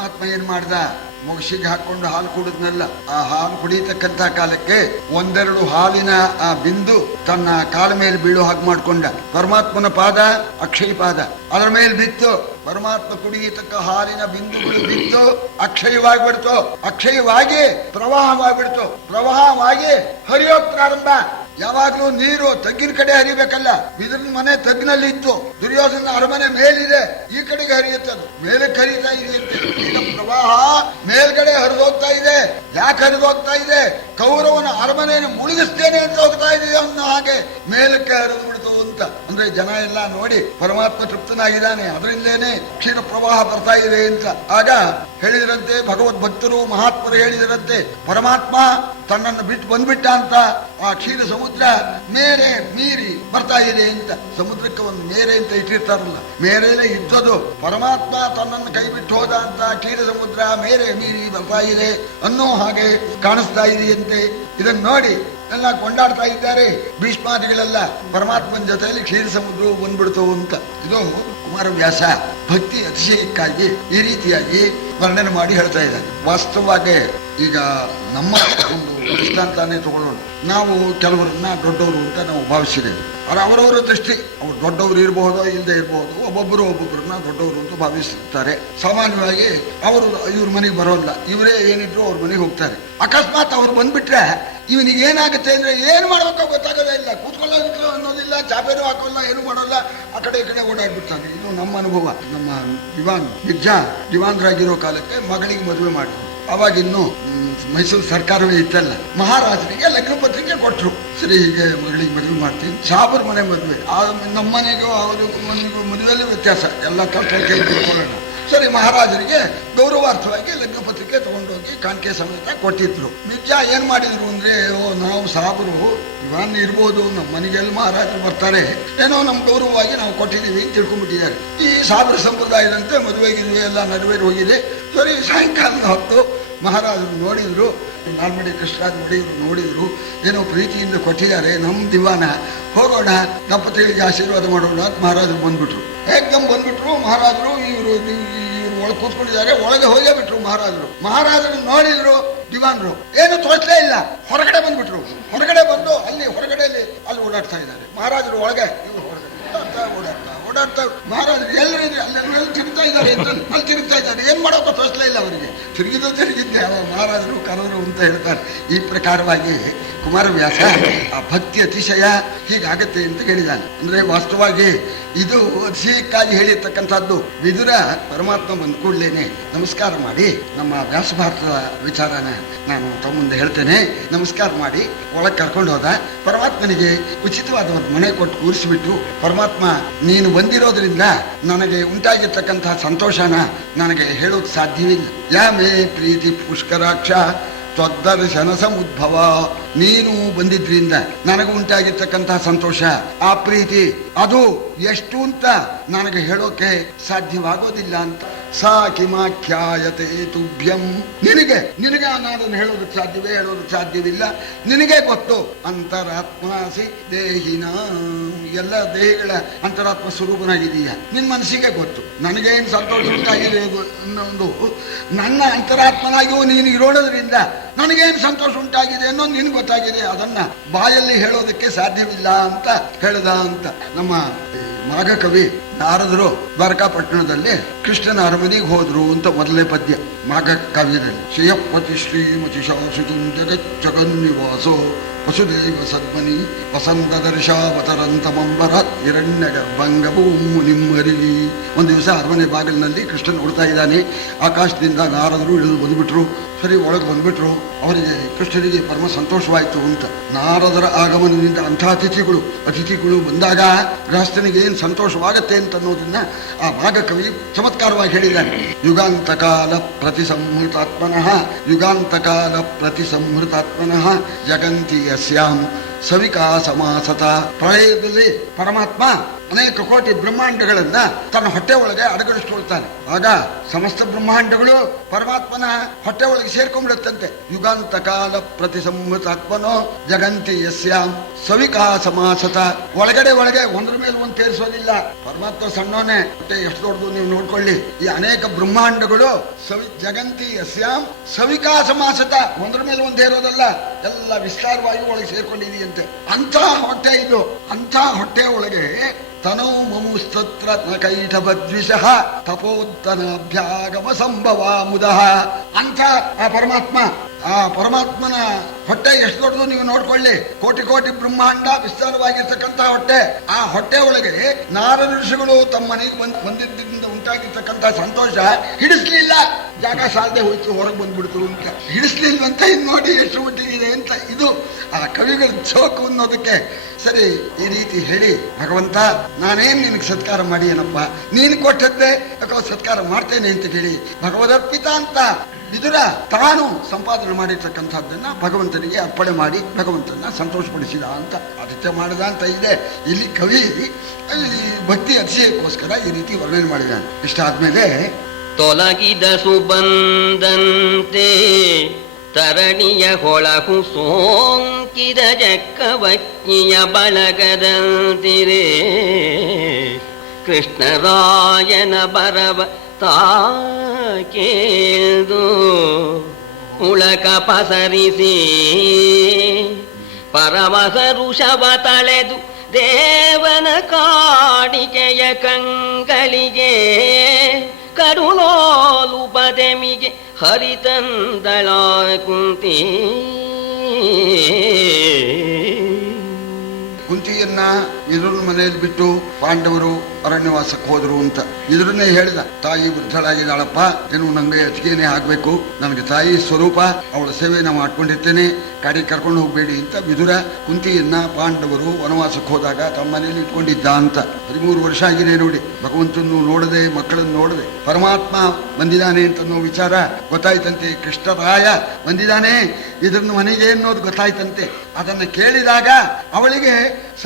ಪರಮಾತ್ಮ ಏನ್ ಮಾಡ್ದ, ಮುಗಿಸಿಗೆ ಹಾಕೊಂಡು ಹಾಲು ಕುಡಿದ್ನಲ್ಲ, ಆ ಹಾಲು ಕುಡಿಯತಕ್ಕಂತ ಕಾಲಕ್ಕೆ ಒಂದೆರಡು ಹಾಲಿನ ಆ ಬಿಂದು ತನ್ನ ಕಾಲ ಮೇಲೆ ಬೀಳೋ ಹಾಗೆ ಮಾಡ್ಕೊಂಡ. ಪರಮಾತ್ಮನ ಪಾದ ಅಕ್ಷಯ ಪಾದ, ಅದರ ಮೇಲೆ ಬಿತ್ತು. ಪರಮಾತ್ಮ ಕುಡಿಯತಕ್ಕ ಹಾಲಿನ ಬಿಂದುಗಳು ಬಿತ್ತು, ಅಕ್ಷಯವಾಗಿಬಿಡ್ತು. ಅಕ್ಷಯವಾಗಿ ಪ್ರವಾಹವಾಗಿಬಿಡ್ತು. ಪ್ರವಾಹವಾಗಿ ಹರಿಯೋಕ್ ಪ್ರಾರಂಭ. ಯಾವಾಗ್ಲೂ ನೀರು ತಗ್ಗಿನ ಕಡೆ ಹರಿಬೇಕಲ್ಲ. ಬಿದಿರಿನ ಮನೆ ತಗ್ಗಿನಲ್ಲಿ ಇತ್ತು, ದುರ್ಯೋಧನ ಅರಮನೆ ಮೇಲಿದೆ, ಈ ಕಡೆಗೆ ಹರಿಯುತ್ತದು, ಮೇಲಕ್ಕೆ ಹರಿತಾ ಇದೆಯಂತೆ. ಈಗ ಪ್ರವಾಹ ಮೇಲ್ಗಡೆ ಹರಿದೋಗ್ತಾ ಇದೆ. ಯಾಕೆ ಹರಿದೋಗ್ತಾ ಇದೆ? ಕೌರವನ ಅರಮನೆಯನ್ನು ಮುಳುಗಿಸ್ತೇನೆ ಅಂತ ಹೋಗ್ತಾ ಇದೆ ಅನ್ನೋ ಹಾಗೆ ಮೇಲಕ್ಕೆ ಹರಿದು ಬಿಡ್ತು ಅಂತ. ಅಂದ್ರೆ ಜನ ಎಲ್ಲ ನೋಡಿ ಪರಮಾತ್ಮ ತೃಪ್ತನಾಗಿದ್ದಾನೆ, ಅದರಿಂದೇನೆ ಕ್ಷೀರ ಪ್ರವಾಹ ಬರ್ತಾ ಇದೆ ಅಂತ. ಆಗ ಹೇಳಿದ್ರಂತೆ ಭಗವದ್ ಭಕ್ತರು ಮಹಾತ್ಮರು ಹೇಳಿದರಂತೆ, ಪರಮಾತ್ಮ ತನ್ನನ್ನು ಬಿಟ್ಟು ಬಂದ್ಬಿಟ್ಟ ಅಂತ ಆ ಕ್ಷೀರ ಸಮುದ್ರ ಮೇರೆ ಮೀರಿ ಬರ್ತಾ ಇದೆ ಅಂತ. ಸಮುದ್ರಕ್ಕೆ ಒಂದು ಮೇರೆ ಅಂತ ಇಟ್ಟಿರ್ತಾರಲ್ಲ, ಮೇರೆಲೆ ಇದ್ದದು. ಪರಮಾತ್ಮ ತನ್ನನ್ನು ಕೈ ಬಿಟ್ಟು ಹೋದ ಅಂತ ಕ್ಷೀರ ಸಮುದ್ರ ಮೇರೆ ಮೀರಿ ಬರ್ತಾ ಇದೆ ಅನ್ನೋ ಹಾಗೆ ಕಾಣಿಸ್ತಾ ಇದೆಯಂತೆ. ಇದನ್ನು ನೋಡಿ ಎಲ್ಲ ಕೊಂಡಾಡ್ತಾ ಇದ್ದಾರೆ ಭೀಷ್ಮಾದಿಗಳೆಲ್ಲ. ಪರಮಾತ್ಮನ ಜೊತೆಯಲ್ಲಿ ಕ್ಷೀರ ಸಮುದ್ರವು ಬಂದ್ಬಿಡ್ತು ಅಂತ. ಇದು ಕುಮಾರವ್ಯಾಸ ಭಕ್ತಿ ಅತಿಶಯಕ್ಕಾಗಿ ಈ ರೀತಿಯಾಗಿ ವರ್ಣನೆ ಮಾಡಿ ಹೇಳ್ತಾ ಇದ್ದಾರೆ. ವಾಸ್ತವವಾಗಿ ಈಗ ನಮ್ಮ ಒಂದು ದೃಷ್ಟಾಂತಾನೇ ತಗೊಳ್ಳೋಣ. ನಾವು ಕೆಲವರನ್ನ ದೊಡ್ಡವರು ಅಂತ ನಾವು ಭಾವಿಸಿದ್ದೇವೆ. ಅವರವರ ದೃಷ್ಟಿ, ಅವ್ರು ದೊಡ್ಡವರು ಇರಬಹುದೋ ಇಲ್ಲದೆ ಇರಬಹುದು. ಒಬ್ಬೊಬ್ಬರನ್ನ ದೊಡ್ಡವರು ಅಂತ ಭಾವಿಸುತ್ತಾರೆ. ಸಾಮಾನ್ಯವಾಗಿ ಅವರು ಇವ್ರ ಮನೆಗೆ ಬರೋಲ್ಲ, ಇವರೇ ಏನಿದ್ರು ಅವ್ರ ಮನೆಗೆ ಹೋಗ್ತಾರೆ. ಅಕಸ್ಮಾತ್ ಅವ್ರು ಬಂದ್ಬಿಟ್ರೆ ಇವನಿಗೆ ಏನಾಗುತ್ತೆ ಅಂದ್ರೆ ಏನು ಮಾಡ್ಬೇಕೋ ಗೊತ್ತಾಗೋದೇ ಇಲ್ಲ. ಕೂತ್ಕೊಳ್ಳೋದಿಲ್ಲ ಅನ್ನೋದಿಲ್ಲ, ಚಾಪೇನು ಹಾಕೋಲ್ಲ, ಏನು ಮಾಡೋಲ್ಲ, ಆ ಕಡೆ ಈ ಕಡೆ ಓಡಾಡ್ಬಿಡ್ತಾನೆ. ಇದು ನಮ್ಮ ಅನುಭವ. ನಮ್ಮ ದಿವಾನ್ರಾಗಿರೋ ಕಾಲಕ್ಕೆ ಮಗಳಿಗೆ ಮದುವೆ ಮಾಡಿದ್ರು. ಅವಾಗಿನ್ನು ಮೈಸೂರು ಸರ್ಕಾರವೇ ಇತ್ತಲ್ಲ. ಮಹಾರಾಜರಿಗೆ ಲಗ್ನ ಪತ್ರಿಕೆ ಕೊಟ್ಟರು. ಸರಿ, ಹೀಗೆ ಮಗಳಿಗೆ ಮದುವೆ ಮಾಡ್ತೀನಿ. ಸಾಬರ್ ಮನೆ ಮದುವೆ, ನಮ್ಮ ಮನೆಗೂ ಅವ್ರ ಮನೆಗೂ ಮದುವೆಯಲ್ಲಿ ವ್ಯತ್ಯಾಸ, ಎಲ್ಲ ಕಲ್ಕೊಳ್ಳೋಣ. ಸರಿ, ಮಹಾರಾಜರಿಗೆ ಗೌರವಾರ್ಥವಾಗಿ ಲಗ್ನ ಪತ್ರಿಕೆ ತಗೊಂಡೋಗಿ ಕಾಣಿಕೆ ಸಮೇತ ಕೊಟ್ಟಿದ್ರು. ನಿಜ ಏನ್ ಮಾಡಿದ್ರು ಅಂದ್ರೆ, ನಾವು ಸಾಬರು ಇವಾನ್ ಇರ್ಬೋದು, ನಮ್ಮ ಮನೆಗೆಲ್ಲ ಮಹಾರಾಜರು ಬರ್ತಾರೆ, ಏನೋ ನಮ್ ಗೌರವವಾಗಿ ನಾವು ಕೊಟ್ಟಿದ್ದೀವಿ ಅಂತ ತಿಳ್ಕೊಂಡ್ಬಿಟ್ಟಿದ್ದಾರೆ. ಈ ಸಾಬರ ಸಂಪ್ರದಾಯದಂತೆ ಮದುವೆಗಿದ್ವಿ ಎಲ್ಲ ನಡುವೆ ಹೋಗಿದೆ. ಸರಿ, ಸಾಯಂಕಾಲದ ಹೊತ್ತು ಮಹಾರಾಜರು ನೋಡಿದ್ರು, ನಾಲ್ಮಡಿ ಕೃಷ್ಣರಾಜ ಒಡೆಯರು ನೋಡಿದ್ರು, ಏನೋ ಪ್ರೀತಿಯಿಂದ ಕೊಟ್ಟಿದ್ದಾರೆ, ನಮ್ಮ ದಿವಾನ, ಹೋಗೋಣ ದಂಪತಿಗಳಿಗೆ ಆಶೀರ್ವಾದ ಮಾಡೋಣ ಅಂತ ಮಹಾರಾಜರು ಬಂದ್ಬಿಟ್ರು. ಏಕದಮ್ ಬಂದ್ಬಿಟ್ರು ಮಹಾರಾಜರು. ಇವರು ಒಳಗೆ ಕೂತ್ಕೊಂಡಿದ್ದಾರೆ, ಒಳಗೆ ಹೋಗೇ ಬಿಟ್ರು ಮಹಾರಾಜರು ನೋಡಿದ್ರು. ದಿವಾನ್ರು ಏನು ತೋರಿಸಲೇ ಇಲ್ಲ, ಹೊರಗಡೆ ಬಂದ್ಬಿಟ್ರು. ಹೊರಗಡೆ ಬಂದು ಅಲ್ಲಿ ಹೊರಗಡೆಯಲ್ಲಿ ಅಲ್ಲಿ ಓಡಾಡ್ತಾ ಇದ್ದಾರೆ. ಮಹಾರಾಜರು ಒಳಗೆ, ಇವರು ಹೊರಗಡೆ ಓಡಾಡ್ತಾ ಮಹಾರಾಜರು ಎಲ್ಲರಿದ್ರೆ ಅಲ್ಲೆಲ್ಲ ತಿರುಗ್ತಾ ಇದ್ದಾರೆ, ಅಲ್ಲಿ ತಿರುಗ್ತಾ ಇದ್ದಾರೆ. ಏನ್ ಮಾಡೋಕೆ ತೋರಿಸಲೇ ಇಲ್ಲ ಅವರಿಗೆ. ತಿರುಗಿದ್ದೆ ಮಹಾರಾಜರು ಕರೆದರು ಅಂತ ಹೇಳ್ತಾರೆ. ಈ ಪ್ರಕಾರವಾಗಿ ಕುಮಾರವ್ಯಾಸ ಆ ಭಕ್ತಿ ಅತಿಶಯ ಹೀಗಾಗತ್ತೆ ಅಂತ ಹೇಳಿದ್ದಾನೆ. ಅಂದ್ರೆ ವಾಸ್ತವವಾಗಿ ಇದು ಅತಿಶಯಕ್ಕಾಗಿ ಹೇಳಿರ್ತಕ್ಕಂಥದ್ದು. ವಿದುರ ಪರಮಾತ್ಮ ಬಂದ ಕೂಡಲೇನೆ ನಮಸ್ಕಾರ ಮಾಡಿ, ನಮ್ಮ ವ್ಯಾಸ ಭಾರತದ ವಿಚಾರನ ನಾನು ತಮ್ಮ ಮುಂದೆ ಹೇಳ್ತೇನೆ. ನಮಸ್ಕಾರ ಮಾಡಿ ಒಳಗೆ ಕರ್ಕೊಂಡು ಹೋದ. ಪರಮಾತ್ಮನಿಗೆ ಉಚಿತವಾದ ಒಂದು ಮನೆ ಕೊಟ್ಟು ಕೂರಿಸಿಬಿಟ್ಟು, ಪರಮಾತ್ಮ ನೀನು ಬಂದಿರೋದ್ರಿಂದ ನನಗೆ ಉಂಟಾಗಿರ್ತಕ್ಕಂತಹ ಸಂತೋಷನ ನನಗೆ ಹೇಳೋಕ್ ಸಾಧ್ಯವಿಲ್ಲ. ಯಾ ಮೇ ಪ್ರೀತಿ ಪುಷ್ಕರಾಕ್ಷ ತ್ವದ್ದರ್ಶನ ಸಮುದ್ಭವ. ನೀನು ಬಂದಿದ್ರಿಂದ ನನಗೆ ಉಂಟಾಗಿರ್ತಕ್ಕಂತಹ ಸಂತೋಷ, ಆ ಪ್ರೀತಿ, ಅದು ಎಷ್ಟು ಅಂತ ನನಗೆ ಹೇಳೋಕೆ ಸಾಧ್ಯವಾಗೋದಿಲ್ಲ ಅಂತ. ಸಾ ಕಿಮಾಖ್ಯಾಯತೆ ತುಭ್ಯಂ. ನಿನಗೆ ನಾನನ್ನು ಹೇಳೋದಕ್ಕೆ ಹೇಳೋದಕ್ಕೆ ಸಾಧ್ಯವಿಲ್ಲ. ನಿನಗೆ ಗೊತ್ತು. ಅಂತರಾತ್ಮಾಸಿ ದೇಹಿನ, ಎಲ್ಲ ದೇಹಗಳ ಅಂತರಾತ್ಮ ಸ್ವರೂಪನಾಗಿದೀಯ. ನಿನ್ನ ಮನಸ್ಸಿಗೆ ಗೊತ್ತು ನನಗೇನು ಸಂತೋಷ ಉಂಟಾಗಿದೆ ಅನ್ನೋದು. ನನ್ನ ಅಂತರಾತ್ಮನಾಗಿಯೂ ನೀನು ಇರೋಣದ್ರಿಂದ ನನಗೇನು ಸಂತೋಷ ಉಂಟಾಗಿದೆ ಅನ್ನೋದು ನಿನ್ಗೆ ಗೊತ್ತಾಗಿದೆ. ಅದನ್ನ ಬಾಯಲ್ಲಿ ಹೇಳೋದಕ್ಕೆ ಸಾಧ್ಯವಿಲ್ಲ ಅಂತ ಹೇಳ್ದ ಅಂತ. ನಮ್ಮ ಮಾಘಕವಿ ನಾರದರು ದ್ವಾರಕಾಪಟ್ಟಣದಲ್ಲಿ ಕೃಷ್ಣನ ಅರಮನೆಗೆ ಹೋದ್ರು ಅಂತ ಮೊದಲನೇ ಪದ್ಯ ಮಾಘ ಕಾವ್ಯದಲ್ಲಿ. ಶ್ರೀಯಪತಿ ಶ್ರೀಮತಿ ಶಾಶ್ವತಂ ಜಗನ್ನಿವಾಸೋ ವಸುದೇವ ಸದ್ಮನಿ ವಸಂತ ದರ್ಶಾವತರಂತಮಂಬರ ಹಿರಣ್ಯ ಗರ್ಭಂಗಭೂ ಮುನಿಮ್ಮರಿ. ಒಂದು ದಿವಸ ಅರಮನೆ ಬಾಗಿಲಿನಲ್ಲಿ ಕೃಷ್ಣ ನೋಡ್ತಾ ಇದ್ದಾನೆ. ಆಕಾಶದಿಂದ ನಾರದರು ಇಳಿದು ಬಂದ್ಬಿಟ್ರು. ಸರಿ, ಒಳಗೆ ಬಂದ್ಬಿಟ್ರು. ಅವರಿಗೆ ಕೃಷ್ಣನಿಗೆ ಪರಮ ಸಂತೋಷವಾಯಿತು ಅಂತ. ನಾರದರ ಆಗಮನದಿಂದ ಅಂಥ ಅತಿಥಿಗಳು ಬಂದಾಗ ಗೃಹಸ್ಥನಿಗೆ ಏನು ಸಂತೋಷವಾಗತ್ತೆ ಅಂತ ಅನ್ನೋದನ್ನ ಆ ಭಾಗಕವಿ ಚಮತ್ಕಾರವಾಗಿ ಹೇಳಿದ್ದಾನೆ. ಯುಗಾಂತಕಾಲ ಪ್ರತಿಸಂಹೃತಾತ್ಮನಃ ಜಗಂತಿ ಯಸ್ಯಾಂ ಸವಿಕಾ ಸಮಾಸತ. ಪ್ರಳಯದಲ್ಲಿ ಪರಮಾತ್ಮ ಅನೇಕ ಕೋಟಿ ಬ್ರಹ್ಮಾಂಡಗಳನ್ನ ತನ್ನ ಹೊಟ್ಟೆ ಒಳಗೆ ಅಡಗಿಸ್ಕೊಳ್ತಾನೆ. ಆಗ ಸಮಸ್ತ ಬ್ರಹ್ಮಾಂಡಗಳು ಪರಮಾತ್ಮನ ಹೊಟ್ಟೆ ಒಳಗೆ ಸೇರ್ಕೊಂಡ್ಬಿಡುತ್ತಂತೆ. ಯುಗಾಂತ ಕಾಲ ಪ್ರತಿ ಸಂವತಾತ್ಮನೋ ಜಗಂತಿ ಯಸ್ಯಾಂ ಸವಿಕಾ ಸಮಾಸತ. ಒಳಗಡೆ ಒಂದ್ರ ಮೇಲೆ ಒಂದು ತೇರಿಸೋದಿಲ್ಲ. ಪರಮಾತ್ಮ ಸಣ್ಣೋನೆ, ಹೊಟ್ಟೆ ಎಷ್ಟು ದೊಡ್ಡದು ನೀವು ನೋಡ್ಕೊಳ್ಳಿ. ಈ ಅನೇಕ ಬ್ರಹ್ಮಾಂಡಗಳು ಜಗಂತಿ ಯಸ್ಯಾಂ ಸವಿಕಾ ಸಮಾಸತ, ಒಂದ್ರ ಮೇಲೆ ಒಂದು ಹೇರೋದಲ್ಲ, ಎಲ್ಲ ವಿಸ್ತಾರವಾಗಿ ಒಳಗೆ ಸೇರ್ಕೊಂಡಿದೆಯಂತೆ. ಅಂಥ ಹೊಟ್ಟೆ ಇದು. ಅಂಥ ಹೊಟ್ಟೆ ಒಳಗೆ ತನೌ ಮಮುಸ್ತತ್ರ ಕೈಠಭದ್ವಿಷಃ ತಪೋತ್ತನಾಭ್ಯಾಗಮ ಸಂಭವ ಮುದಃ. ಅಂಥ ಆ ಪರಮಾತ್ಮನ ಹೊಟ್ಟೆ ಎಷ್ಟು ದೊಡ್ಡದು ನೀವು ನೋಡ್ಕೊಳ್ಳಿ. ಕೋಟಿ ಕೋಟಿ ಬ್ರಹ್ಮಾಂಡ ವಿಸ್ತಾರವಾಗಿರ್ತಕ್ಕಂಥ ಹೊಟ್ಟೆ. ಆ ಹೊಟ್ಟೆ ಒಳಗೆ ನಾರದ ಋಷಿಗಳು ತಮ್ಮ ಮನೆಗೆ ಬಂದಿದ್ದರಿಂದ ಉಂಟಾಗಿರ್ತಕ್ಕಂಥ ಸಂತೋಷ ಹಿಡಿಸ್ಲಿಲ್ಲ. ಜಾಗ ಸಾಲದೆ ಹೋಯ್ತು, ಹೊರಗೆ ಬಂದ್ಬಿಡ್ತು ಅಂತ. ಹಿಡಿಸ್ಲಿಲ್ವಂತ ಇನ್ನು ನೋಡಿ ಎಷ್ಟು ಮಟ್ಟಿಗಿದೆ ಅಂತ. ಇದು ಆ ಕವಿಗಳ ಚೋಕು ಅನ್ನೋದಕ್ಕೆ. ಸರಿ, ಈ ರೀತಿ ಹೇಳಿ, ಭಗವಂತ ನಾನೇನ್ ನಿನಗೆ ಸತ್ಕಾರ ಮಾಡಿ ಏನಪ್ಪ, ನೀನು ಕೊಟ್ಟದ್ದೇ ಅಥವಾ ಸತ್ಕಾರ ಮಾಡ್ತೇನೆ ಅಂತ ಹೇಳಿ ಭಗವದರ್ಪಿತ ಅಂತ ವಿದುರ ತಾನು ಸಂಪಾದನೆ ಮಾಡಿರ್ತಕ್ಕಂಥದ್ದನ್ನ ಭಗವಂತನಿಗೆ ಅರ್ಪಣೆ ಮಾಡಿ ಭಗವಂತನ ಸಂತೋಷಪಡಿಸಿದ ಅಂತ, ಆದಿತ್ಯ ಮಾಡಿದ ಅಂತ ಇದೆ. ಇಲ್ಲಿ ಕವಿ ಭಕ್ತಿ ಅತಿಶಯಕ್ಕೋಸ್ಕರ ಈ ರೀತಿ ವರ್ಣನೆ ಮಾಡಿದ್ದಾನೆ. ಇಷ್ಟಾದ್ಮೇಲೆ ತೊಲಗಿದ ಸುಬಂದಂತೆ ತರಣಿಯ ಹೊಳಹು ಸೋಂಕಿದ ಜಕ್ಕವಕ್ಕಿಯ ಬಳಗದಂತಿರೇ ಕೃಷ್ಣರಾಯನ ಬರವ ತಾಕೇದು ಉಳಕ ಪಸರಿಸಿ ಪರಮಸ ಋಷಭ ತಳೆದು ದೇವನ ಕಾಣಿಕೆಯ ಕಂಗಳಿಗೆ ಕರುಣೋಲು ಬದೆಮಿಗೆ ಹರಿತಂದಳ ಕುಂತಿ. ಕುಂತಿಯನ್ನ ಇದ್ರನ್ನ ಮನೆಯಲ್ಲಿ ಬಿಟ್ಟು ಪಾಂಡವರು ಅರಣ್ಯವಾಸಕ್ಕೆ ಹೋದ್ರು ಅಂತ ಇದ್ರನ್ನೇ ಹೇಳಿದ. ತಾಯಿ ವೃದ್ಧಳಾಗಿದ್ದಾಳಪ್ಪ, ಏನು ನಂಗೆ ಅತಿಗೆನೇ ಆಗ್ಬೇಕು, ನನಗೆ ತಾಯಿ ಸ್ವರೂಪ, ಅವಳ ಸೇವೆನ ಮಾಡ್ಕೊಂಡಿರ್ತೇನೆ, ಕಾಡಿ ಕರ್ಕೊಂಡು ಹೋಗ್ಬೇಡಿ ಅಂತ ವಿದುರ ಕುಂತಿಯನ್ನ ಪಾಂಡವರು ವನವಾಸಕ್ಕೆ ಹೋದಾಗ ತಮ್ಮ ಮನೇಲಿ ಇಟ್ಕೊಂಡಿದ್ದ ಅಂತ. 13 ವರ್ಷ ಆಗಿದೆ ನೋಡಿ. ಭಗವಂತನ್ನು ನೋಡದೆ, ಮಕ್ಕಳನ್ನು ನೋಡದೆ ಪರಮಾತ್ಮ ಬಂದಿದ್ದಾನೆ ಅಂತ ಅನ್ನೋ ವಿಚಾರ ಗೊತ್ತಾಯ್ತಂತೆ. ಕೃಷ್ಣರಾಯ ಬಂದಿದ್ದಾನೆ ಇದ್ರನ್ನ ಮನೆಗೆ ಅನ್ನೋದು ಗೊತ್ತಾಯ್ತಂತೆ. ಅದನ್ನ ಕೇಳಿದಾಗ ಅವಳಿಗೆ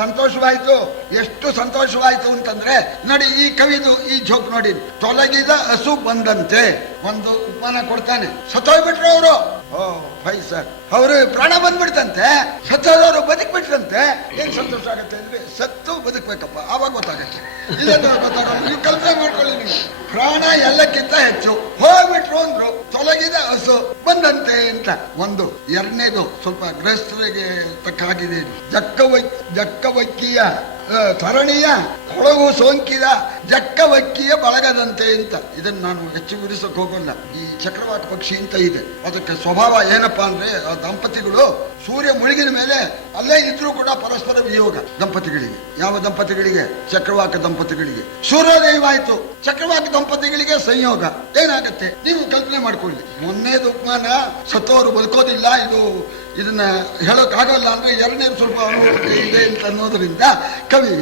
ಸಂತೋಷವಾಯ್ತು. ಎಷ್ಟು ಸಂತೋಷವಾಯ್ತು ಅಂತಂದ್ರೆ ನೋಡಿ, ಈ ಕವಿದು ಈ ಜೋಕ್ ನೋಡಿ. ತೊಲಗಿದ ಹಸು ಬಂದಂತೆ ಒಂದು ಉಪಮಾನ ಕೊಡ್ತಾನೆ. ಸತ್ತೋಗ್ಬಿಟ್ರು ಅವರು. ಫೈ ಸರ್, ಅವರು ಪ್ರಾಣ ಬಂದ್ಬಿಡ್ತಂತೆ. ಸತ್ತೋದವರು ಬದುಕ್ಬಿಟ್ರಂತೆ. ಏನ್ ಸಂತೋಷ ಆಗತ್ತೆ ಅಂದ್ರೆ, ಸತ್ತು ಬದುಕ್ಬೇಕಪ್ಪ, ಆವಾಗ ಗೊತ್ತಾಗತ್ತೆ. ಇದನ್ನ ಗೊತ್ತಾಗಲ್ಲ. ನೀವು ಕಲ್ಪನೆ ಮಾಡ್ಕೊಳ್ಳಿ. ನೀವು ಪ್ರಾಣ ಎಲ್ಲಕ್ಕಿಂತ ಹೆಚ್ಚು ಹೋಗ್ಬಿಟ್ರು ಅಂದ್ರು. ತೊಲಗಿದ ಹಸು ಬಂದಂತೆ ಅಂತ ಒಂದು. ಎರಡನೇದು ಸ್ವಲ್ಪ ಗೃಹಸ್ಥರಿಗೆ ತಕ್ಕಾಗಿದೆ. ಜಕ್ಕವಕ್ಕಿಯ ತರಣಿಯ ಕೊಳಗು ಸೋಂಕಿದ ಜಕ್ಕವಕ್ಕಿಯ ಬಳಗದಂತೆ ಅಂತ. ಇದನ್ನ ನಾನು ಹೆಚ್ಚು ವಿವರಿಸಕ್ ಹೋಗಲ್ಲ. ಈ ಚಕ್ರವಾಕ ಪಕ್ಷಿ ಅಂತ ಇದೆ, ಅದಕ್ಕೆ ಸ್ವಭಾವ ಏನಪ್ಪಾ ಅಂದ್ರೆ, ಆ ದಂಪತಿಗಳು ಸೂರ್ಯ ಮುಳುಗಿದ ಮೇಲೆ ಅಲ್ಲೇ ಇದ್ರೂ ಕೂಡ ಪರಸ್ಪರ ವಿಯೋಗ. ದಂಪತಿಗಳಿಗೆ, ಯಾವ ದಂಪತಿಗಳಿಗೆ? ಚಕ್ರವಾಕ ದಂಪತಿಗಳಿಗೆ. ಸೂರ್ಯೋದಯವಾಯ್ತು, ಚಕ್ರವಾಕ ದಂಪತಿಗಳಿಗೆ ಸಂಯೋಗ. ಏನಾಗತ್ತೆ ನೀವು ಕಲ್ಪನೆ ಮಾಡ್ಕೊಳ್ಳಿ. ಮೊನ್ನೆದು ಉಪಮಾನ ಸತ್ತೋರು ಬದುಕೋದಿಲ್ಲ, ಇದನ್ನ ಹೇಳೋಕ್ ಆಗಲ್ಲ ಅಂದ್ರೆ ಎರಡನೇದು ಸ್ವಲ್ಪ ಇದೆ ಅಂತ ಅನ್ನೋದ್ರಿಂದ ಕವಿ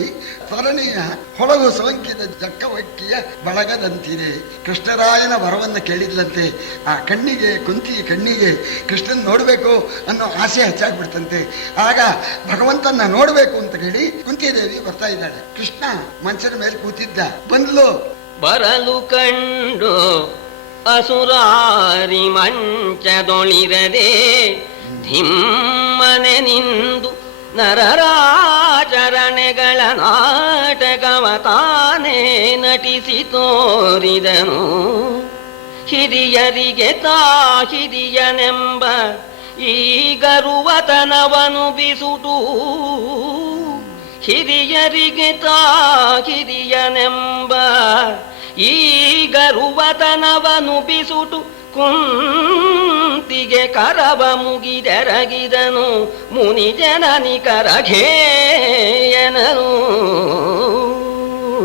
ತರಣಿಯ ಹೊಳಗು ಸೋಂಕಿದ ಜಕ್ಕವಕ್ಕಿಯ ಬಳಗದಂತಿದೆ. ಕೃಷ್ಣರಾಯನ ವರವನ್ನ ಕೇಳಿದ್ಲಂತೆ. ಆ ಕಣ್ಣಿಗೆ, ಕುಂತಿ ಕಣ್ಣಿಗೆ ಕೃಷ್ಣನ್ ನೋಡ್ಬೇಕು ಅನ್ನೋ ಆಸೆ ಹೆಚ್ಚಾಗ್ಬಿಡ್ತಂತೆ. ಆಗ ಭಗವಂತನ ನೋಡ್ಬೇಕು ಅಂತ ಹೇಳಿ ಕುಂತಿದೇವಿ ಬರ್ತಾ ಇದ್ದಾಳೆ. ಕೃಷ್ಣ ಮಂಚದ ಮೇಲೆ ಕೂತಿದ್ದ. ಬಂದ್ಲು. ಬರಲು ಕಂಡು ಅಸುರಾರಿ ಮಂಚದೊಳಿರದೆ ಧಿಮ್ಮನೆ ನಿಂದು ನರರಾಚರಣೆಗಳ ನಾಟಕವ ತಾನೇ ನಟಿಸಿ ತೋರಿದನು. ಹಿರಿಯರಿಗೆ ತಾ ಹಿರಿಯನೆಂಬ ಈ ಗರುವತನವನು ಬಿಸುಟು, ಹಿರಿಯರಿಗೆ ತಾ ಹಿರಿಯನೆಂಬ ಈ ಗರುವತನವನು ಬಿಸುಟು ಕುಂತಿಗೆ ಕರವ ಮುಗಿದೆರಗಿದನು. ಮುನಿ ಜನನಿ ಕರಘೇಯನನು.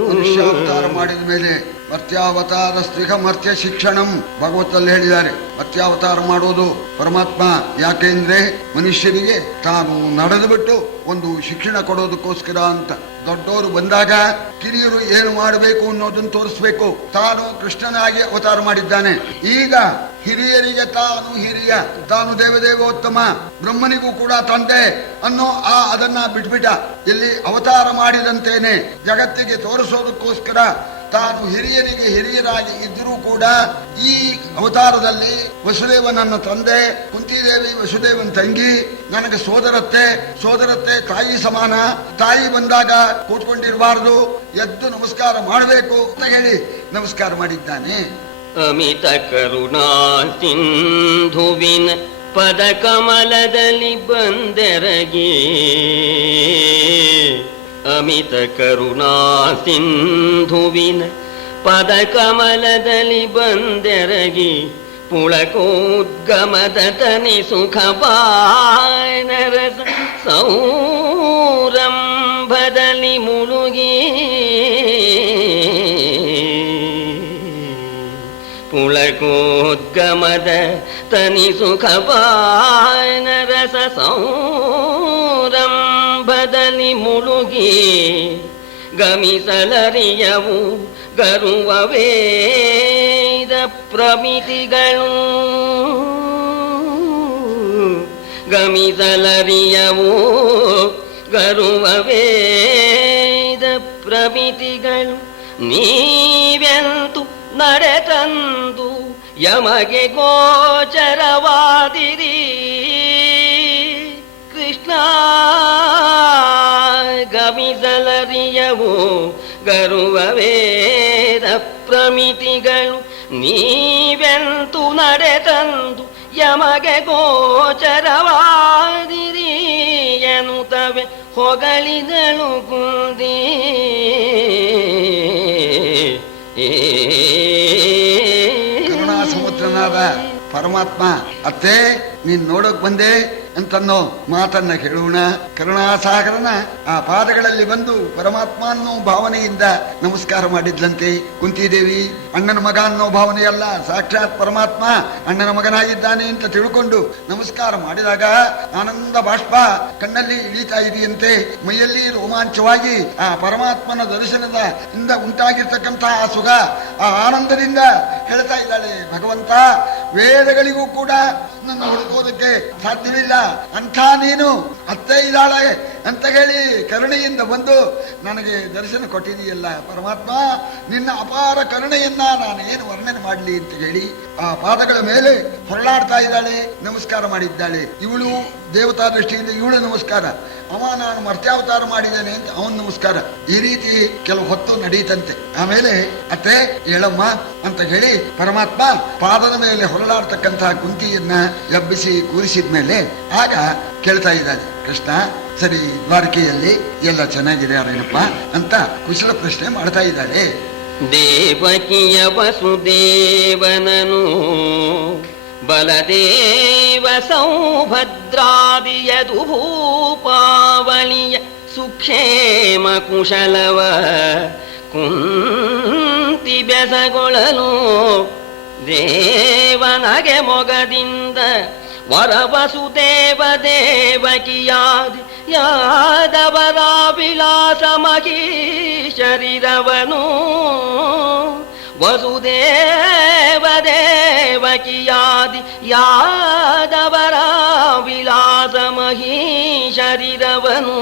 ಮನುಷ್ಯಾವತಾರ ಮಾಡಿದ ಮೇಲೆ ಮರ್ತ್ಯಾವತಾರ ಸ್ತ್ರೀಹ ಮರ್ತ್ಯ ಶಿಕ್ಷಣಂ ಭಗವತಲ್ಲಿ ಹೇಳಿದ್ದಾರೆ. ಮರ್ತ್ಯಾವತಾರ ಮಾಡೋದು ಪರಮಾತ್ಮ ಯಾಕೆಂದ್ರೆ ಮನುಷ್ಯರಿಗೆ ತಾನು ನಡೆದು ಬಿಟ್ಟು ಒಂದು ಶಿಕ್ಷಣ ಕೊಡೋದಕ್ಕೋಸ್ಕರ ಅಂತ. ದೊಡ್ಡವರು ಬಂದಾಗ ಕಿರಿಯರು ಏನು ಮಾಡಬೇಕು ಅನ್ನೋದನ್ನು ತೋರಿಸ್ಬೇಕು. ತಾನು ಕೃಷ್ಣನಾಗಿ ಅವತಾರ ಮಾಡಿದ್ದಾನೆ. ಈಗ ಹಿರಿಯರಿಗೆ ತಾನು ಹಿರಿಯ, ತಾನು ದೇವದೇವೋತ್ತಮ, ಬ್ರಹ್ಮನಿಗೂ ಕೂಡ ತಂದೆ ಅನ್ನೋ ಅದನ್ನ ಬಿಟ್ಬಿಟ್ಟ. ಇಲ್ಲಿ ಅವತಾರ ಮಾಡಿದಂತೇನೆ ಜಗತ್ತಿಗೆ ತೋರಿಸೋದಕ್ಕೋಸ್ಕರ ತಾನು ಹಿರಿಯರಿಗೆ ಹಿರಿಯರಾಗಿ ಇದ್ದರೂ ಕೂಡ ಈ ಅವತಾರದಲ್ಲಿ ವಸುದೇವ ನನ್ನ ತಂದೆ, ಕುಂತಿದೇವಿ ವಸುದೇವನ್ ತಂಗಿ, ನನಗೆ ಸೋದರತ್ತೆ ತಾಯಿ ಸಮಾನ, ತಾಯಿ ಬಂದಾಗ ಕೂತ್ಕೊಂಡಿರಬಾರದು, ಎದ್ದು ನಮಸ್ಕಾರ ಮಾಡಬೇಕು ಅಂತ ಹೇಳಿ ನಮಸ್ಕಾರ ಮಾಡಿದ್ದಾನೆ. ಅಮಿತ ಕರುಣಾ ಸಿಂಧುವಿನ ಪದ ಕಮಲದಲ್ಲಿ ಬಂದೆರಗಿ, ಅಮಿತ ಕರುಣಾ ಸಿಂಧುವಿನ ಪದ ಕಮಲದಲ್ಲಿ ಬಂದೆರಗಿ, ಪುಳಕೋದ್ಗಮದ ತನಿ ಸುಖ ಬಾನರಸ ಸೌರಂಭದಲ್ಲಿ ಮುಳುಗಿ, ಪುಳಕೋದ್ಗಮದ ತನಿ ಸುಖ ಬಾನರಸ ಸೌರಂಭದಲ್ಲಿ ಮುಳುಗಿ, ಗಮಿಸಲರಿಯವು ಗರುವ ವೇದ ಪ್ರಮಿತಿಗಳು, ಗಮಿಸಲರಿಯವು ಗರುವ ವೇದ ಪ್ರಮಿತಿಗಳು, ನೀವೆಂತು ನಡೆತಂದು ಯಮಗೆ ಗೋಚರವಾದಿರಿ ಕೃಷ್ಣ. ಗಮಿಸಲರಿಯವು ಗರುವ ವೇದ ಪ್ರಮಿತಿಗಳು, ನೀವೆಂತು ನಡೆತಂದು ಯಮಗೆ ಗೋಚರವಾದಿರಿ ಎನ್ನುತ್ತವೆ ಹೊಗಳಿದಳು ಕುಂದಿ. ಕರುಣಾ ಸಮುದ್ರನಾದ ಪರಮಾತ್ಮ, ಅತ್ತೆ ನೀನ್ ನೋಡೋಕ್ ಬಂದೆ ಅಂತನ್ನೋ ಮಾತನ್ನ ಕೇಳೋಣ. ಕರುಣಾಸಾಗರನ ಆ ಪಾದಗಳಲ್ಲಿ ಬಂದು ಪರಮಾತ್ಮ ಅನ್ನೋ ಭಾವನೆಯಿಂದ ನಮಸ್ಕಾರ ಮಾಡಿದ್ಲಂತೆ ಕುಂತಿದೇವಿ. ಅಣ್ಣನ ಮಗ ಅನ್ನೋ ಭಾವನೆಯಲ್ಲ, ಸಾಕ್ಷಾತ್ ಪರಮಾತ್ಮ ಅಣ್ಣನ ಮಗನಾಗಿದ್ದಾನೆ ಅಂತ ತಿಳ್ಕೊಂಡು ನಮಸ್ಕಾರ ಮಾಡಿದಾಗ ಆನಂದ ಬಾಷ್ಪ ಕಣ್ಣಲ್ಲಿ ಇಳಿತಾ ಇದೆಯಂತೆ. ಮೈಯಲ್ಲಿ ರೋಮಾಂಚವಾಗಿ ಆ ಪರಮಾತ್ಮನ ದರ್ಶನದ ಇಂದ ಉಂಟಾಗಿರ್ತಕ್ಕಂತಹ ಆ ಸುಖ, ಆ ಆನಂದದಿಂದ ಹೇಳ್ತಾ ಇದ್ದಾಳೆ, ಭಗವಂತ ವೇದಗಳಿಗೂ ಕೂಡ ನನ್ನ ಹುಡುಕೋದಕ್ಕೆ ಸಾಧ್ಯವಿಲ್ಲ, ಅಂಥ ನೀನು ಅತ್ತೆ ಇದ್ದಾಳೆ ಅಂತ ಹೇಳಿ ಕರುಣೆಯಿಂದ ಬಂದು ನನಗೆ ದರ್ಶನ ಕೊಟ್ಟಿದೆಯಲ್ಲ ಪರಮಾತ್ಮ, ನಿನ್ನ ಅಪಾರ ಕರುಣೆಯನ್ನ ನಾನು ಏನು ವರ್ಣನೆ ಮಾಡಲಿ ಅಂತ ಹೇಳಿ ಆ ಪಾದಗಳ ಮೇಲೆ ಹೊರಳಾಡ್ತಾ ಇದ್ದಾಳೆ, ನಮಸ್ಕಾರ ಮಾಡಿದ್ದಾಳೆ. ಇವಳು ದೇವತಾ ದೃಷ್ಟಿಯಿಂದ ಇವಳು ನಮಸ್ಕಾರ, ಅವ ನಾನು ಮರ್ತ್ಯಾವತಾರ ಮಾಡಿದ್ದೇನೆ ಅಂತ ಅವನ್ ನಮಸ್ಕಾರ. ಈ ರೀತಿ ಕೆಲವು ಹೊತ್ತು ನಡೀತಂತೆ. ಆಮೇಲೆ ಅತ್ತೆ ಹೇಳಮ್ಮ ಅಂತ ಹೇಳಿ ಪರಮಾತ್ಮ ಪಾದದ ಮೇಲೆ ಹೊರಳಾಡ್ತಕ್ಕಂತಹ ಕುಂತಿಯನ್ನ ಎಬ್ಬಿಸಿ ಕೂರಿಸಿದ್ಮೇಲೆ ಆಗ ಕೇಳ್ತಾ ಇದ್ದಾನೆ, ಕೃಷ್ಣ ಸರಿ ದ್ವಾರಕೆಯಲ್ಲಿ ಎಲ್ಲ ಚೆನ್ನಾಗಿದೆ ಯಾರೇನಪ್ಪ ಅಂತ ಕುಶಲ ಪ್ರಶ್ನೆ ಮಾಡ್ತಾ ಇದ್ದಾಳೆ. ದೇವಕಿಯ ವಸುದೇವನನು ಬಲದೇವ ಸೌಭದ್ರಾದಿಯದು ಭೂಪಾವಳಿಯ ಸುಕ್ಷೇಮ ಕುಶಲವ ಕುಂತಿ ಬೆಸಗೊಳ್ಳಲು, ದೇವನಗೆ ಮೊಗದಿಂದ ವರವಸುದೇವ ದೇವಕಿಯಾದಿ ಯಾದವರ ವಿಲಾಸ ಮಹೀಶರಿರವನು, ವಸುದೇವ ದೇವಕಿಯಾದಿ ಯಾದವರ ವಿಲಾಸ ಮಹೀಶರಿರವನು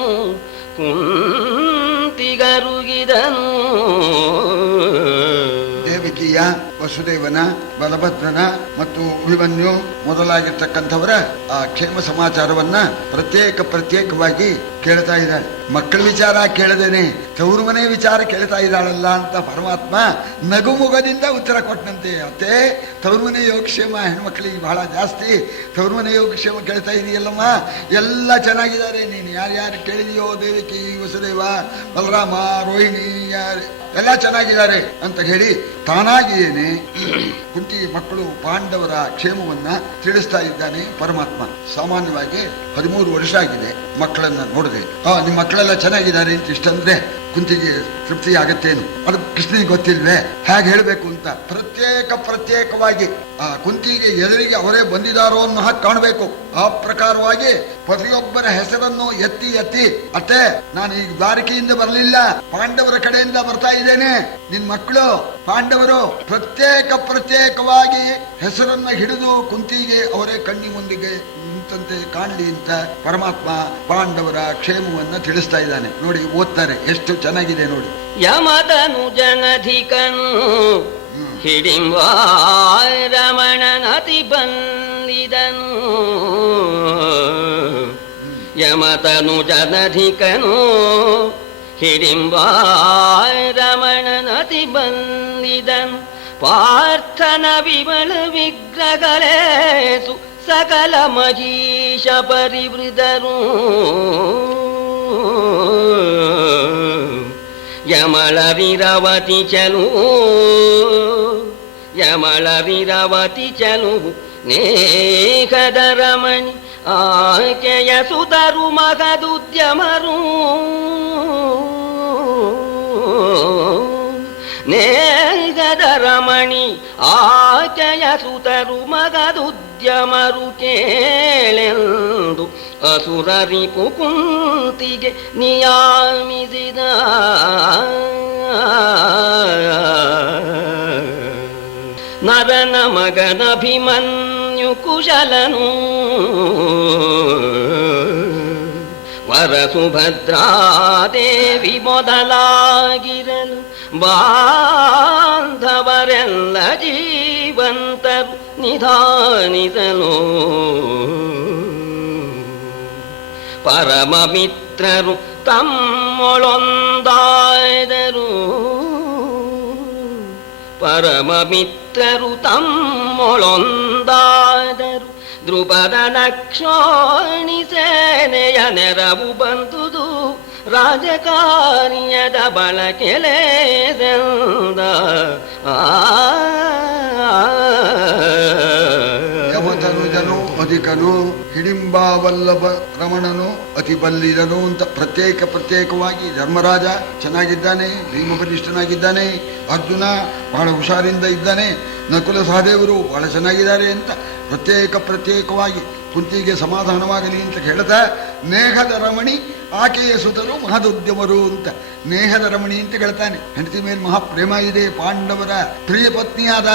ಕುಂತಿಗರುಗಿದನು. ದೇವಕಿಯ, ವಸುದೇವನ, ಬಲಭದ್ರನ ಮತ್ತು ಉಳಿವನ್ಯು ಮೊದಲಾಗಿರ್ತಕ್ಕಂಥವರ ಆ ಕ್ಷೇಮ ಸಮಾಚಾರವನ್ನ ಪ್ರತ್ಯೇಕವಾಗಿ ಕೇಳ್ತಾ ಇದ್ದಾಳೆ. ಮಕ್ಕಳ ವಿಚಾರ ಕೇಳದೇನೆ ತವರು ಮನೆ ವಿಚಾರ ಕೇಳ್ತಾ ಇದ್ದಾಳಲ್ಲ ಅಂತ ಪರಮಾತ್ಮ ನಗುಮುಗದಿಂದ ಉತ್ತರ ಕೊಟ್ಟನಂತೆ. ಅತ್ತೆ ತವರು ಮನೆ ಯೋಗಕ್ಷೇಮ ಹೆಣ್ಮಕ್ಳಿಗೆ ಬಹಳ ಜಾಸ್ತಿ, ತವರು ಮನೆ ಯೋಗಕ್ಷೇಮ ಕೇಳ್ತಾ ಇದೆಯಲ್ಲಮ್ಮ, ಎಲ್ಲ ಚೆನ್ನಾಗಿದ್ದಾರೆ, ನೀನು ಯಾರ್ಯಾರು ಕೇಳಿದೆಯೋ ದೇವಕಿ, ವಸುದೇವ, ಬಲರಾಮ, ರೋಹಿಣಿ ಎಲ್ಲ ಚೆನ್ನಾಗಿದ್ದಾರೆ ಅಂತ ಹೇಳಿ ತಾನಾಗಿಯೇನೆ ಕುಂತಿ ಮಕ್ಕಳು ಪಾಂಡವರ ಕ್ಷೇಮವನ್ನ ತಿಳಿಸ್ತಾ ಇದ್ದಾನೆ ಪರಮಾತ್ಮ. ಸಾಮಾನ್ಯವಾಗಿ 13 ವರ್ಷ ಆಗಿದೆ ಮಕ್ಕಳನ್ನ ನೋಡಿದೆ, ನಿಮ್ಮ ಮಕ್ಕಳೆಲ್ಲ ಚೆನ್ನಾಗಿದ್ದಾರೆ ಅಂತ ಇಷ್ಟಂದ್ರೆ ಕುಂತಿಗೆ ತೃಪ್ತಿ ಆಗತ್ತೇನು? ಅದು ಕೃಷ್ಣನಿಗೆ ಗೊತ್ತಿಲ್ವೇ ಹೇಗೆ ಹೇಳಬೇಕು ಅಂತ? ಪ್ರತ್ಯೇಕವಾಗಿ ಆ ಕುಂತಿಗೆ ಎದುರಿಗೆ ಅವರೇ ಬಂದಿದ್ದಾರೋ ಅನ್ನೋ ಹಾಗೆ ಕಾಣಬೇಕು. ಆ ಪ್ರಕಾರವಾಗಿ ಪ್ರತಿಯೊಬ್ಬರ ಹೆಸರನ್ನು ಎತ್ತಿ ಅತ್ತೆ, ನಾನು ಈಗ ದ್ವಾರಕೆಯಿಂದ ಬರಲಿಲ್ಲ, ಪಾಂಡವರ ಕಡೆಯಿಂದ ಬರ್ತಾ ಇದ್ದೇನೆ, ನಿನ್ ಮಕ್ಕಳು ಪಾಂಡವರು ಪ್ರತ್ಯೇಕವಾಗಿ ಹೆಸರನ್ನ ಹಿಡಿದು ಕುಂತಿಗೆ ಅವರೇ ಕಣ್ಣಿ ಮುಂದಿಗೆ ನಿಂತಂತೆ ಕಾಣಲಿ ಅಂತ ಪರಮಾತ್ಮ ಪಾಂಡವರ ಕ್ಷೇಮವನ್ನ ತಿಳಿಸ್ತಾ ಇದ್ದಾನೆ. ನೋಡಿ, ಓದ್ತಾರೆ, ಎಷ್ಟು ಚೆನ್ನಾಗಿದೆ ನೋಡಿ. ಯಮದನು ಜನಧಿಕನು ಹಿಡಿಂಬ ರಮಣನತಿ ಬಂದಿದನು. ಯಮತನು ಜನಧಿಕನು ಹಿಡಿಂಬ ರಮಣನತಿ ಬಂದಿದನು. ಪಾರ್ಥನ ವಿಮಲ ವಿಗ್ರಹಲೇಸು ಸಕಲ ಮಹೀಶ ಪರಿವೃದರು. ಯಮಳ ವಿರವತಿ ಚಲು ನೇಹದ ರಮಣಿ ಆಕೆಯ ಸುತರು ಮಗದುದ್ಯಮರು. ನೇಗದ ರಮಣಿ ಆಕೆಯ ಸುತರು ಮಗದುದ್ಯಮರು ಕೇಳೆಂದು ಅಸುರರಿ ಕುಂತಿಗೆ ನಿಯಾಮಿಸಿದ. ನರನ ಮಗನಭಿಮನ್ಯು ಕುಶಲನು ವರ ಸುಭದ್ರಾದೇವಿ ಮೊದಲಾಗಿರಲು ಬಾಂಧವರೆಲ್ಲ ಜೀವಂತರು ನಿಧಾನಿಸಲು. ಪರಮ ಮಿತ್ರರು ತಮ್ಮೊಳೊಂದಾಯ್ದರು. ಪರಮ ಮಿತ್ರರು ತಮ್ಮೊಳೊಂದಾದರು. ದ್ರುಪದ ನಕ್ಷೋಣಿ ಸೇನೆಯ ನೆರವು ಬಂದುದು. ರಾಜಕಾರ್ಯದ ಬಳಕೆಲೆದೆಂದ. ಯಮತನುಜನು ಅಧಿಕನು ಹಿಡಿಂಬಾವಲ್ಲಭ ರಮಣನು ಅತಿ ಬಲ್ಲಿದನು ಅಂತ ಪ್ರತ್ಯೇಕವಾಗಿ ಧರ್ಮರಾಜ ಚೆನ್ನಾಗಿದ್ದಾನೆ, ಭೀಮಬಲಿಷ್ಠನಾಗಿದ್ದಾನೆ, ಅರ್ಜುನ ಬಹಳ ಹುಷಾರಿಂದ ಇದ್ದಾನೆ, ನಕುಲ ಸಹದೇವರು ಬಹಳ ಚೆನ್ನಾಗಿದ್ದಾರೆ ಅಂತ ಪ್ರತ್ಯೇಕವಾಗಿ ಕುಂತಿಗೆ ಸಮಾಧಾನವಾಗಲಿ ಅಂತ ಹೇಳ್ತಾ, ನೇಹದ ರಮಣಿ ಆಕೆಯ ಸುತರು ಮಹದುದ್ಯಮರು ಅಂತ ನೇಹದ ರಮಣಿ ಅಂತ ಹೇಳ್ತಾನೆ. ಹೆಂಡತಿ ಮೇಲೆ ಮಹಾಪ್ರೇಮ ಇದೆ. ಪಾಂಡವರ ಪ್ರಿಯ ಪತ್ನಿಯಾದ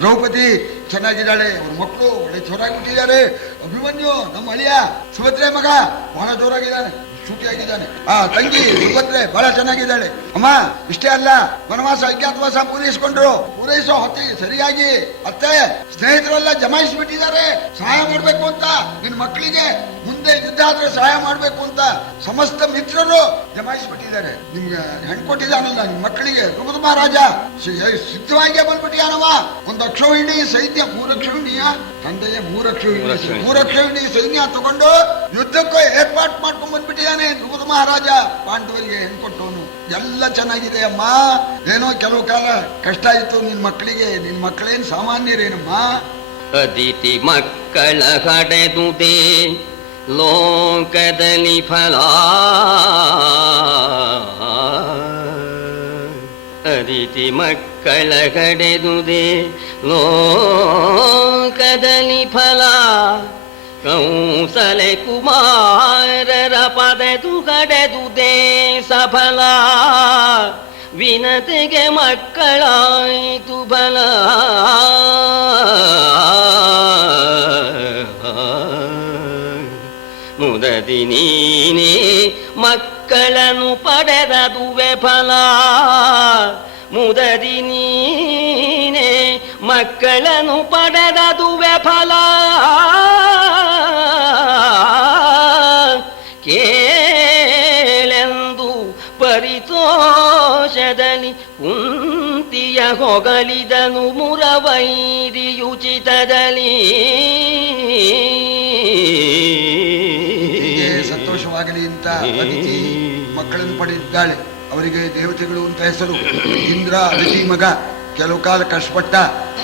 ದ್ರೌಪದಿ ಚೆನ್ನಾಗಿದ್ದಾಳೆ, ಅವ್ರ ಮಕ್ಕಳು ಒಳ್ಳೆ ಜೋರಾಗಿ ಬಿಟ್ಟಿದ್ದಾರೆ. ಅಭಿಮನ್ಯು ನಮ್ಮ ಅಳಿಯ ಸುಭದ್ರೆ ಮಗ ಬಹಳ ಜೋರಾಗಿದ್ದಾನೆ, ಶುಚಿಯಾಗಿದ್ದಾನೆ. ಆ ತಂಗಿ ಸುಭದ್ರೆ ಬಹಳ ಚೆನ್ನಾಗಿದ್ದಾಳೆ. ಅಮ್ಮ ಇಷ್ಟೇ ಅಲ್ಲ, ವನವಾಸ ಅಜ್ಞಾತವಾಸ ಪೂರೈಸೋ ಹೊತ್ತಿಗೆ ಸರಿಯಾಗಿ ಅತ್ತೆ ಸ್ನೇಹಿತರೆಲ್ಲ ಜಮಾಯಿಸಿಬಿಟ್ಟಿದ್ದಾರೆ, ಸಹಾಯ ಮಾಡ್ಬೇಕು ಅಂತ, ನಿನ್ ಮಕ್ಕಳಿಗೆ ಮುಂದೆ ಯುದ್ಧ ಆದ್ರೆ ಸಹಾಯ ಮಾಡ್ಬೇಕು ಅಂತ ಸಮಸ್ತ ಮಿತ್ರರು ಜಮಾಯಿಸಿಬಿಟ್ಟಿದ್ದಾರೆ. ನಿಮ್ಗೆ ಹೆಣ್ಣು ಕೊಟ್ಟಿದ್ದಾನಲ್ಲ ನಿಮ್ ಮಕ್ಕಳಿಗೆ ದ್ರುಪದ ಮಹಾರಾಜ ಸಿದ್ಧವಾಗಿಯೇ ಬಂದ್ಬಿಟ್ಟಿಯಾನವ. ಒಂದು ಅಕ್ಷೋಹಿಣಿ ಸೈನ್ಯ, 3 ಅಕ್ಷೋಹಿಣಿಯ ತಂದೆಯ 3 ಅಕ್ಷೋಹಿಣಿ ಸೈನ್ಯ ತಗೊಂಡು ಯುದ್ಧಕ್ಕೂ ಏರ್ಪಾಟ್ ಮಾಡ್ಕೊಂಡ್ ಬಂದ್ಬಿಟ್ಟಿದ್ದಾನೆ ದ್ರುಪದ ಮಹಾರಾಜ. ಪಾಂಡವರಿಗೆ ಹೆಣ್ಣು ಕೊಟ್ಟವನು. ಎಲ್ಲ ಚೆನ್ನಾಗಿದೆ ಅಮ್ಮ, ಏನೋ ಕೆಲವು ಕಾಲ ಕಷ್ಟ ಆಯ್ತು ನಿನ್ ಮಕ್ಕಳಿಗೆ. ನಿನ್ ಮಕ್ಕಳೇನು ಸಾಮಾನ್ಯರೇನಮ್ಮ. ಅದಿತಿ ಮಕ್ಕಳ ಹಡೆದುದೇ ಲೋಕದಲ್ಲಿ ಫಲ. ಅದಿತಿ ಮಕ್ಕಳ ಹಡೆದುದೇ ಲೋಕದಲ್ಲಿ ಫಲ. ಕೌಸಲೆ ಕುಮಾರರ ಪಡೆದು ಕಡೆದುದೇ ಸಫಲ. ವಿನತೆಗೆ ಮಕ್ಕಳಾಯಿತು ಬಲ. ಮುದದಿ ನೀನೇ ಮಕ್ಕಳನ್ನು ಪಡೆದದುವೆ ಫಲ. ಮುದದಿ ನೀನೇ ಮಕ್ಕಳನ್ನು ಪಡೆದದುವೆ ಫಲ. ಕೇಳೆಂದು ಪರಿತೋಷದಲ್ಲಿ ಕುಂತಿಯ ಹೊಗಳಿದನು ಮುರವೈರಿಯುಚಿತದಲ್ಲಿ. ಸಂತೋಷವಾಗಲಿ ಅಂತ ಅದಿತಿ ಮಕ್ಕಳನ್ನು ಪಡೆದಿದ್ದಾಳೆ. ಅವರಿಗೆ ದೇವತೆಗಳು ಅಂತ ಹೆಸರು. ಇಂದ್ರ ಅದಿತಿ ಮಗ ಕೆಲವು ಕಾಲ ಕಷ್ಟಪಟ್ಟ,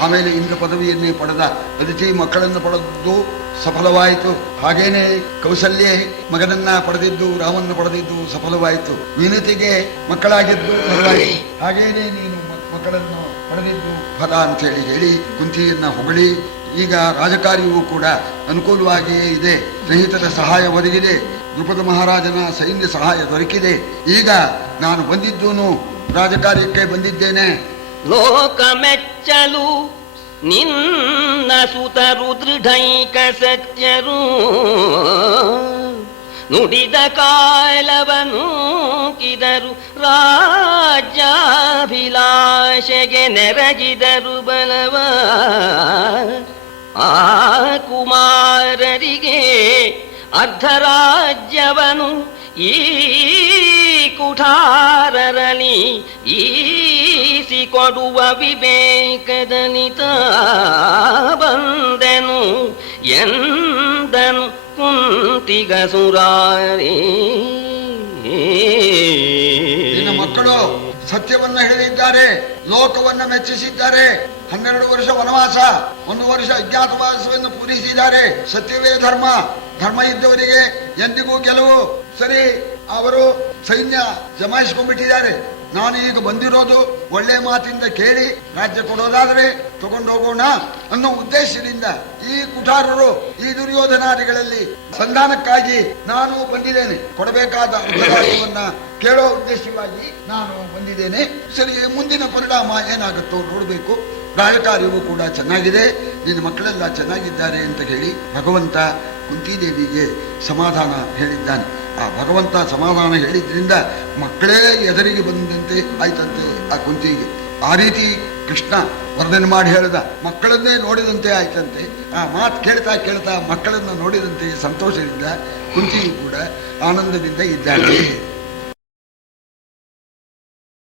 ಆಮೇಲೆ ಇಂದ್ರ ಪದವಿಯನ್ನೇ ಪಡೆದ. ಅದಿತಿ ಮಕ್ಕಳನ್ನು ಪಡೆದು ಸಫಲವಾಯಿತು. ಹಾಗೇನೆ ಕೌಸಲ್ಯೆ ಮಗನನ್ನ ಪಡೆದಿದ್ದು, ರಾಮನ್ನ ಪಡೆದಿದ್ದು ಸಫಲವಾಯಿತು. ವಿನತಿಗೆ ಮಕ್ಕಳಾಗಿದ್ದು ಫಲವಾಯಿತು. ಹಾಗೇನೆ ನೀನು ಮಕ್ಕಳನ್ನು ಪಡೆದಿದ್ದು ಫಲ ಅಂತೇಳಿ ಹೇಳಿ ಕುಂತಿಯನ್ನ ಹೊಗಳಿ, ಈಗ ರಾಜಕಾರ್ಯವೂ ಕೂಡ ಅನುಕೂಲವಾಗಿಯೇ ಇದೆ. ಸ್ನೇಹಿತರ ಸಹಾಯ ಒದಗಿದೆ, ದ್ರುಪದ ಮಹಾರಾಜನ ಸೈನ್ಯ ಸಹಾಯ ದೊರಕಿದೆ. ಈಗ ನಾನು ಬಂದಿದ್ದೂನು ರಾಜಕಾರ್ಯಕ್ಕೆ ಬಂದಿದ್ದೇನೆ. ಲೋಕ ಮೆಚ್ಚಲು ನಿನ್ನ ಸುತರು ದೃಢೈಕ ಸತ್ಯರು ನುಡಿದ ಕಾಲವನು ಕಿದರು ರಾಜ್ಯಾಭಿಲಾಷೆಗೆ ನೆರಗಿದರು ಬಲವ. ಆ ಕುಮಾರರಿಗೆ ಅರ್ಧರಾಜ್ಯವನು ಈ ಕುಠಾರರಲಿ ಈಸಿ ಕೊಡುವ ವಿವೇಕದನಿತ ಬಂದೆನು ಎಂದನು ಕುಂತಿಗ ಸುರಾರಿ. ನಿನ್ನ ಮಕ್ಕಳು ಸತ್ಯವನ್ನ ಹೇಳಿದ್ದಾರೆ, ಲೋಕವನ್ನ ಮೆಚ್ಚಿಸಿದ್ದಾರೆ. 12 ವರ್ಷ ವನವಾಸ, 1 ವರ್ಷ ಅಜ್ಞಾತವಾಸವನ್ನು ಪೂರೈಸಿದ್ದಾರೆ. ಸತ್ಯವೇ ಧರ್ಮ, ಧರ್ಮ ಇದ್ದವರಿಗೆ ಎಂದಿಗೂ ಗೆಲುವು. ಸರಿ, ಅವರು ಸೈನ್ಯ ಜಮಾಯಿಸ್ಕೊಂಡ್ಬಿಟ್ಟಿದ್ದಾರೆ. ನಾನು ಈಗ ಬಂದಿರೋದು ಒಳ್ಳೆ ಮಾತಿಂದ ಕೇಳಿ ರಾಜ್ಯ ಕೊಡೋದಾದ್ರೆ ತಗೊಂಡೋಗೋಣ ಅನ್ನೋ ಉದ್ದೇಶದಿಂದ ಈ ಕುಠಾರರು, ಈ ದುರ್ಯೋಧನಾದಿಗಳಲ್ಲಿ ಸಂಧಾನಕ್ಕಾಗಿ ನಾನು ಬಂದಿದ್ದೇನೆ. ಕೊಡಬೇಕಾದ ರಾಜ್ಯವನ್ನ ಕೇಳೋ ಉದ್ದೇಶವಾಗಿ ನಾನು ಬಂದಿದ್ದೇನೆ. ಸರಿ, ಮುಂದಿನ ಪರಿಣಾಮ ಏನಾಗುತ್ತೋ ನೋಡಬೇಕು. ರಾಜಕಾರ್ಯವೂ ಕೂಡ ಚೆನ್ನಾಗಿದೆ, ನಿನ್ನ ಮಕ್ಕಳೆಲ್ಲ ಚೆನ್ನಾಗಿದ್ದಾರೆ ಅಂತ ಹೇಳಿ ಭಗವಂತ ಕುಂತಿದೇವಿಗೆ ಸಮಾಧಾನ ಹೇಳಿದ್ದಾನೆ. ಆ ಭಗವಂತ ಸಮಾಧಾನ ಹೇಳಿದ್ರಿಂದ ಮಕ್ಕಳೇ ಎದುರಿಗೆ ಬಂದಂತೆ ಆಯ್ತಂತೆ ಆ ಕುಂತಿಗೆ. ಆ ರೀತಿ ಕೃಷ್ಣ ವರ್ಣನೆ ಮಾಡಿ ಹೇಳಿದ, ಮಕ್ಕಳನ್ನೇ ನೋಡಿದಂತೆ ಆಯ್ತಂತೆ. ಆ ಮಾತು ಕೇಳ್ತಾ ಕೇಳ್ತಾ ಮಕ್ಕಳನ್ನು ನೋಡಿದಂತೆ ಸಂತೋಷದಿಂದ ಕುಂತಿಯು ಕೂಡ ಆನಂದದಿಂದ ಇದ್ದಾಳೆ.